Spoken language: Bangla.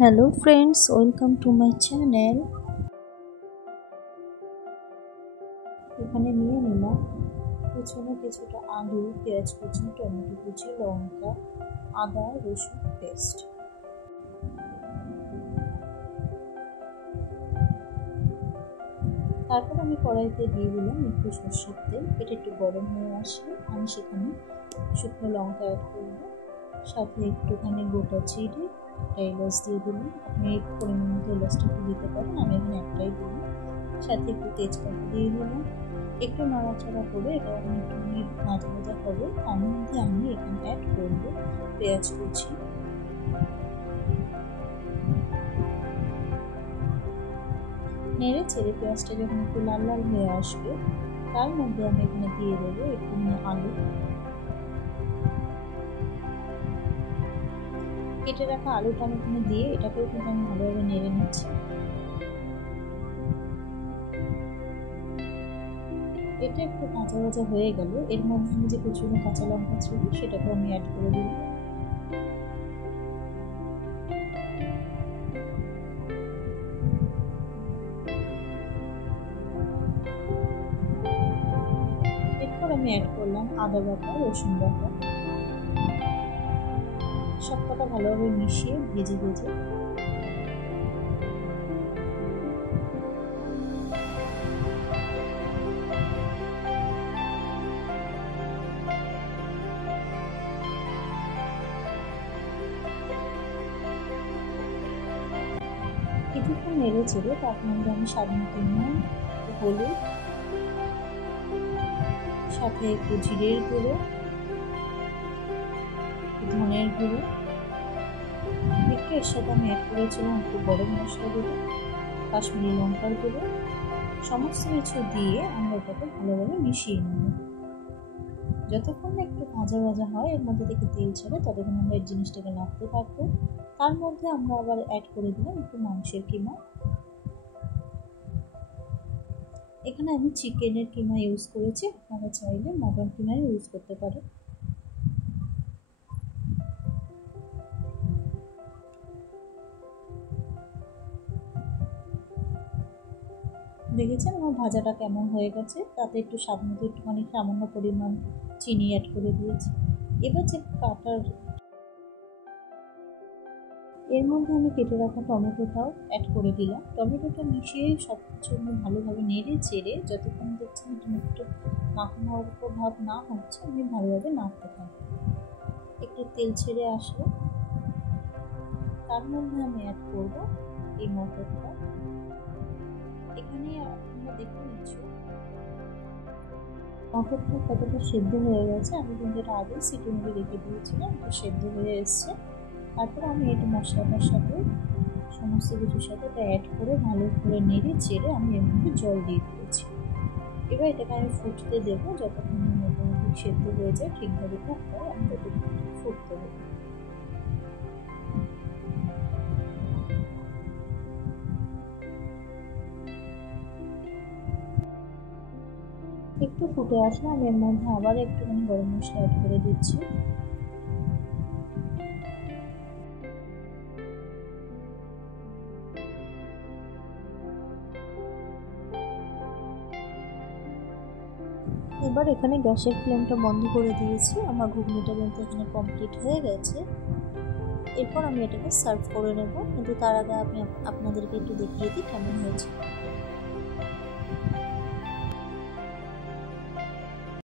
Hello friends, welcome to my channel. এখানে নিয়ে নিলাম পেছনে কিছুটা আলু, পেঁয়াজ কুচি, টমেটো কুচি, লঙ্কা, আদা রসুন পেস্ট। তারপর আমি কড়াইতে দিয়ে দিলাম একটু সরষের তেল। এটা একটু গরম হয়ে আসলে আমি সেখানে শুকনো লঙ্কা অ্যাড করব, সাথে একটুখানি গোটা জিরে, একটা এলাচ দিয়ে দিলাম। আপনি পরিমাণ মতো এলাচটাকে দিতে পারেন, আমি এখানে একটাই দিলাম। সাথে একটু তেজপাতা দিয়ে দিলাম। একটু নাড়াচাড়া করে এটা একটুখানি ভাজা ভাজা হবে। তার মধ্যে আমি এখানে অ্যাড করব পেঁয়াজ কুচি। নেড়ে চেড়ে পেঁয়াজটা যখন একটু লাল লাল হয়ে আসবে, তার মধ্যে আমি এখানে দিয়ে দেবো একটুখানি আলু। কেটে রাখা আলুটা আমি এখানে দিয়ে এটাকেও কিন্তু আমি ভালোভাবে নেড়ে নিচ্ছি। এটা একটু ভাজা ভাজা হয়ে গেল, এর মধ্যে আমি যে কুচনো কাঁচা লঙ্কা ছিল সেটাকে আমি অ্যাড করে দিই। এরপর আমি অ্যাড করলাম আদা বাটা, রসুন বাটা, সবকটা ভালোভাবে মিশিয়ে ভেজে ভেজে কিছুক্ষণ নেড়ে চেড়ে তার মধ্যে আমি স্বাদ মতো নুন, হলুদ, সাথে একটু জিরের গুঁড়ো, ধনের গুঁড়ো, একটু এর সাথে আমি অ্যাড করেছিলাম একটু গরম মশলা গুঁড়ো, কাশ্মীরি লঙ্কার গুঁড়ো। সমস্ত কিছু দিয়ে আমরা এটাকে ভালোভাবে মিশিয়ে নেব। যতক্ষণ না একটু ভাজা ভাজা হয়, এর মধ্যে থেকে তেল ছেড়ে, ততক্ষণ আমরা এই জিনিসটাকে নাড়তে থাকবো। তার মধ্যে আমরা আবার অ্যাড করে দিলাম একটু মাংসের কিমা। এখানে আমি চিকেনের কিমা ইউজ করেছি, আপনারা চাইলে মটন কিমা ইউজ করতে পারেন। দেখেছেন আমার ভাজাটা কেমন হয়ে গেছে। তাতে একটু স্বাদ মতো একটুখানি সামান্য পরিমাণ চিনি অ্যাড করে দিয়েছি। এবার যে এর মধ্যে আমি কেটে রাখা টমেটোটাও অ্যাড করে দিলাম। টমেটোটা মিশিয়ে সব কিছু ভালোভাবে নেড়ে চেড়ে যতক্ষণ দেখছেন একটু মাখা ভাব না হচ্ছে, আমি ভালোভাবে নাড়তে থাকি। একটু তেল ছেড়ে আসলে তার মধ্যে আমি অ্যাড করব এই মটরটা। এখানে আপনারা দেখে নিচ্ছ মটরটা কতটা সেদ্ধ হয়ে গেছে। আমি কিন্তু এটা আগে সিটি মেরে রেখে দিয়েছিলাম, এটা সেদ্ধ হয়ে এসছে। তারপর আমি এটা মশলাটার সাথে সমস্ত কিছুর সাথে এটা অ্যাড করে ভালো করে নেড়ে চেড়ে আমি এর মধ্যে জল দিয়ে দিয়েছি। এবার এটাকে আমি ফুটতে দেবো, যতক্ষণ মোটামুটি সেদ্ধ হয়ে যায়, ঠিকভাবে কুক হয়, আমি ততক্ষণ ফুটতে দেবো। একটু ফুটে আসলে আমি এর মধ্যে আবার একটুখানি গরম মশলা অ্যাড করে দিচ্ছি। এবার এখানে গ্যাসের ফ্লেমটা বন্ধ করে দিয়েছি। আমার ঘুগনিটা কিন্তু এখানে কমপ্লিট হয়ে গেছে। এরপর আমি এটাকে সার্ভ করে নেব, কিন্তু তার আগে আমি আপনাদেরকে একটু দেখিয়ে দিই কেমন হয়েছে।